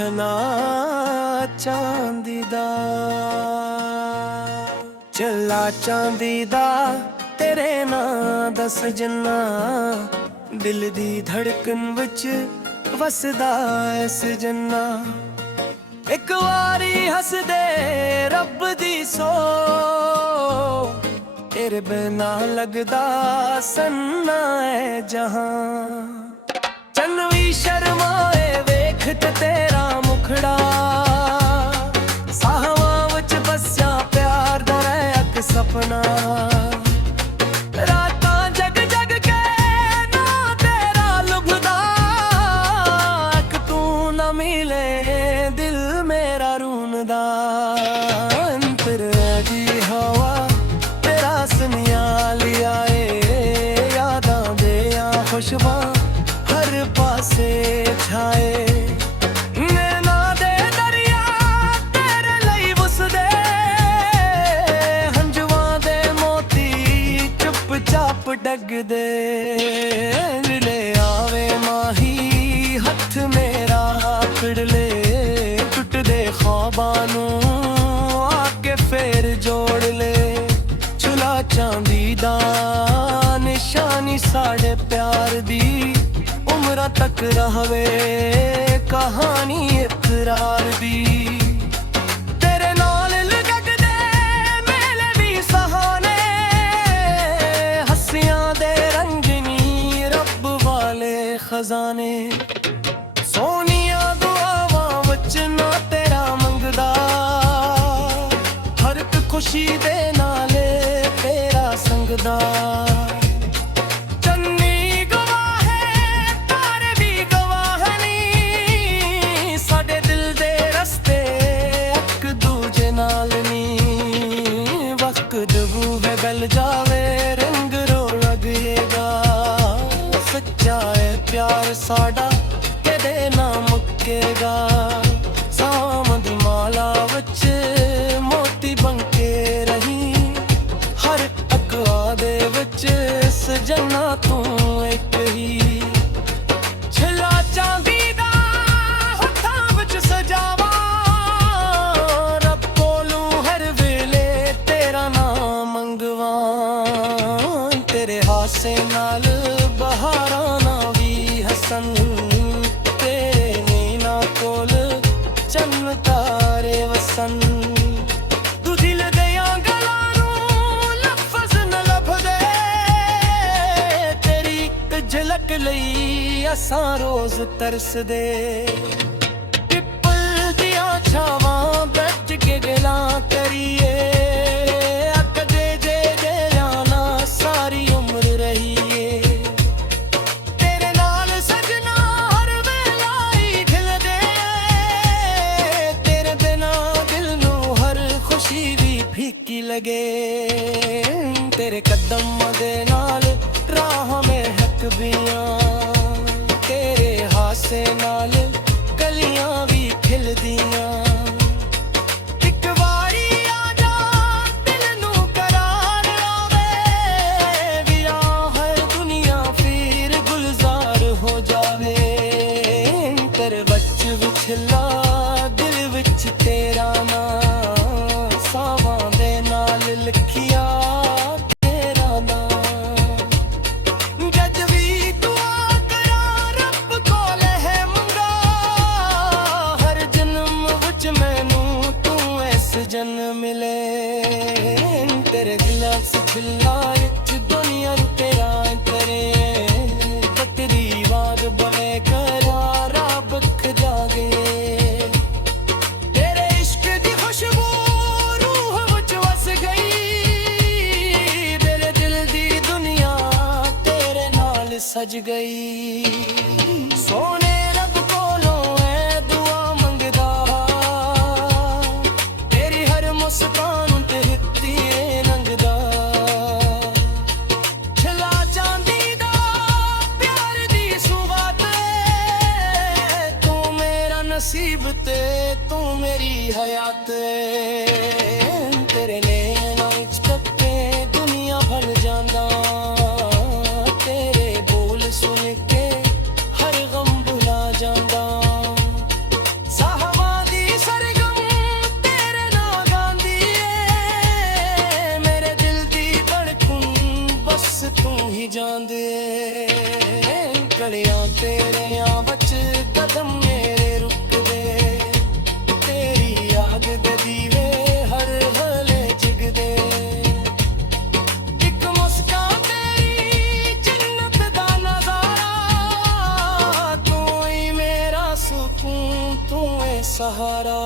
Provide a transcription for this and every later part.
छना चांदी दा चला चांदी दा तेरे नां दा सजना दिल दी धड़कन विच वसदा ऐ सजना एक वारी हस दे रब दी सो तेरे बिना लगदा सन्ना है जहां चन भी शर्माए वेख ते तेरा मुखड़ा साहवां विच बस्या प्यार दा रैक सपना रातां जग जग के ना तेरा लुभदा अख तू ना मिले दिल मेरा रूंदा अंतर दी हवा तेरा सनिया लिया यादां दे खुशबा हर पासे छाए नैना दे दरिया तेरे लई वसदे हंजुआं दे मोती चुप चाप डगदे ले आवे माही हथ मेरा फड़ ले टुटदे ख्वाबां नूं आके फेर जोड़ ले चुला चांदी दा निशानी साढ़े प्यार दी उम्र तक रहवे कहानी इकरार दी तेरे नाल लगदे मेले भी सहाने हस्सियां दे रंगनी रब वाले खजाने सोनिया दुआवां विच ना तेरा मंगदा हर एक खुशी दे नाले तेरा संगदा गल जावे रंग रो लगेगा सच्चा है प्यार साड़ा कदे ना मुक्केगा सामद माला विच मोती बनके रही हर अकवा दे विच सजना तू एक ही छिला चांदी दा हत्थां विच सजावा रब कोलू हर वेले तेरा नाम मंगवा तेरे हासे नाल बहारां ना भी हसन तेरे नैना कोल चन्न तारे वसन तू दिल दियां गलां नूं लफ्ज़ न लभदे तेरी इक झलक लई असां रोज़ तरसदे पिपल दियां छावां बैठ के गलां करिए लगे तेरे कदम दे नाल राह में हकबियां तेरे हासे नाल गलियां भी खिलदियां एक वारी आजा दिल नू करार आवे विया है दुनिया फिर गुलजार हो जावे तेरे बच विछला दिल विच तेरा ना सावां दे नाल लिखिया तेरा नाम जज भी दुआ करा रब कोल है मंगा हर जन्म विच मैनू तू इस जन्म मिले तेरे दिला च दिला विच दुनिया तेरा करे बकरी वाग बने करारा बख जागे तेरे इश्क दी खुशबू सज गई सोने रब कोलों है दुआ मंगदा तेरी हर मुस्कान ते हित्ती नंगदा छिला चांदी दा प्यार दी सुवात तू मेरा नसीब ते तू मेरी हयात तेरे नैना विच टक्के दुनिया भर जांदा सुन के हर गम भुला जांदा ਗਲੀਆਂ ਤੇਰੀਆਂ ਵਿੱਚ ਕਦਮ ਮੇਰੇ ਰੁਕਦੇ, ਤੇਰੀ ਯਾਦ ਦੇ ਦੀਵੇ ਹਰ ਵੇਲੇ ਜਗਦੇ। ਇੱਕ ਮੁਸਕਾਨ ਤੇਰੀ ਜੰਨਤ ਦਾ ਨਜ਼ਾਰਾ, ਤੂੰ ਹੀ ਮੇਰਾ ਸਕੂਨ, ਤੂੰ ਏ ਸਹਾਰਾ।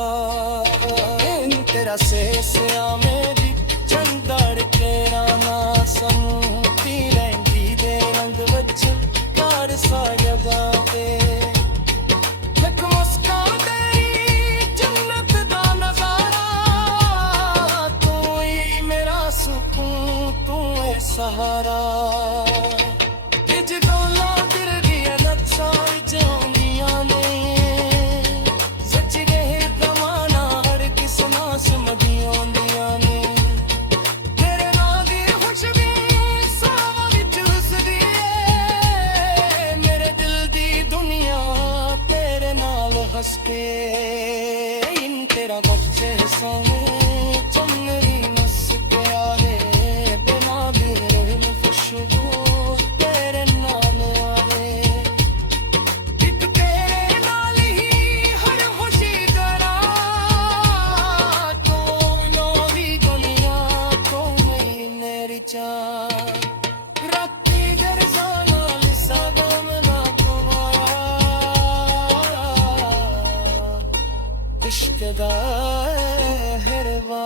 तेरा सेसिया मेरी चंदर तेरा ना समूह पी लैंदी दे रंग वच कार सा जगा ते। एक मुस्कान तेरी जन्नत दा नजारा, तू ही मेरा सुकून, तू है सहारा। विच डोला गिर गया नचा विच आउंदियां ने, ਸਮਝੀਆਂ ਆਉਂਦੀਆਂ ਨੇ। ਤੇਰੇ ਨਾਂ ਦੀ ਖੁਸ਼ਬੂ ਸਾਵਾਂ ਵਿੱਚ ਰੁੱਸਦੀ ਏ, ਮੇਰੇ ਦਿਲ ਦੀ ਦੁਨੀਆ ਤੇਰੇ ਨਾਲ ਹੱਸ ਕੇ। ਤੇਰਾ ਬੱਚੇ ਸੋਹਣੇ ਚੰਨਰੀ ਮੁਸਕਿਆ ਦੇ, ਬਿਨਾਂ ਵੀ ਰਹਿਮ ਖੁਸ਼ਬੂ ਤੇਰੇ ਨਾਲ ਆਵੇ। ਇੱਕ ਤੇਰੇ ਨਾਲ ਹੀ ਹਰ ਖੁਸ਼ੀ ਕਰਾਂ, ਰਾਤੀ ਗਰਜ਼ਾਂ ਨਾਲ ਸਾਗਮ ਨਾ ਤੁਮਾਰਾ, ਇਸ਼ਕ ਦਾ ਹਰਵਾ।